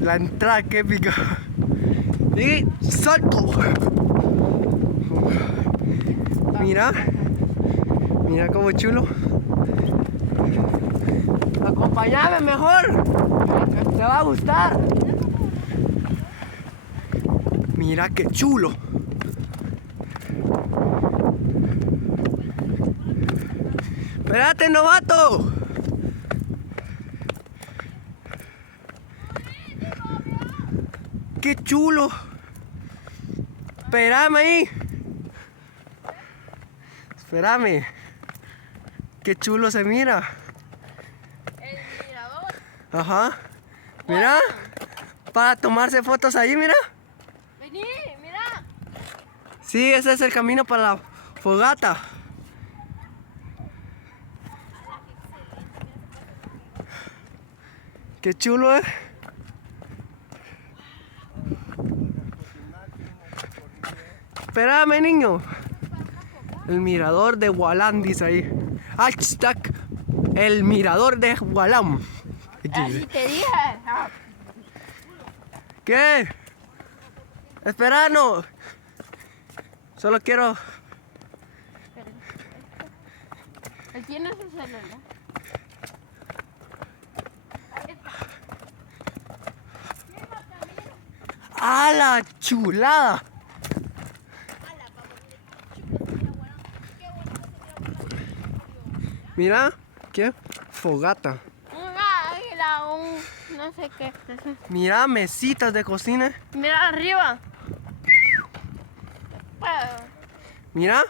La entrada, qué épica. Y salto. Mira. Mira cómo chulo. Acompáñame mejor. Te va a gustar. Mira qué chulo. Espérate, novato. Qué chulo. Espérame ahí. Espérame. Qué chulo se mira. El mirador. Ajá. Mira. Para tomarse fotos ahí, mira. Vení, mira. Sí, ese es el camino para la fogata. Qué chulo, ¿eh? Espérame, niño. El mirador de Gualán, dice ahí. Hashtag el mirador de Gualán. Así te dije. ¿Qué? Espera, no. Solo quiero... Él tiene su celular. ¡Ah, la chulada! Mira, ¿qué? Fogata. Un águila, no sé qué. Mira, mesitas de cocina. Mira arriba. Mira.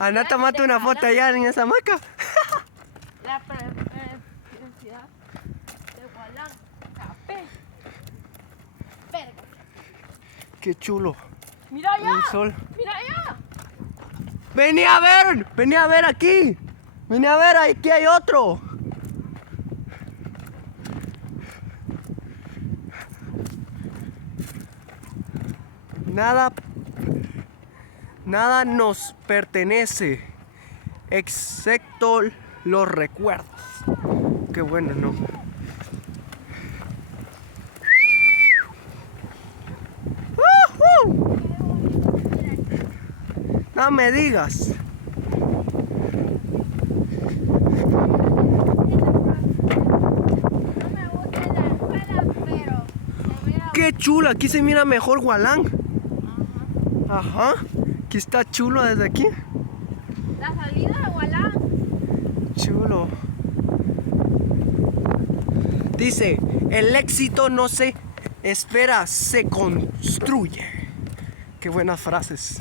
Anda, tomate una foto allá en esa hamaca. La preciosidad de Gualán. Café. Verga. Qué chulo. Mira allá. El sol. Mira allá. Vení a ver aquí. Vení a ver, aquí hay otro. Nada nos pertenece, excepto los recuerdos. Qué bueno, ¿no? No me digas. Qué chulo, aquí se mira mejor Gualán. Ajá. Aquí está chulo desde aquí. La salida de Gualán. Chulo. Dice, el éxito no se espera, se construye. Qué buenas frases.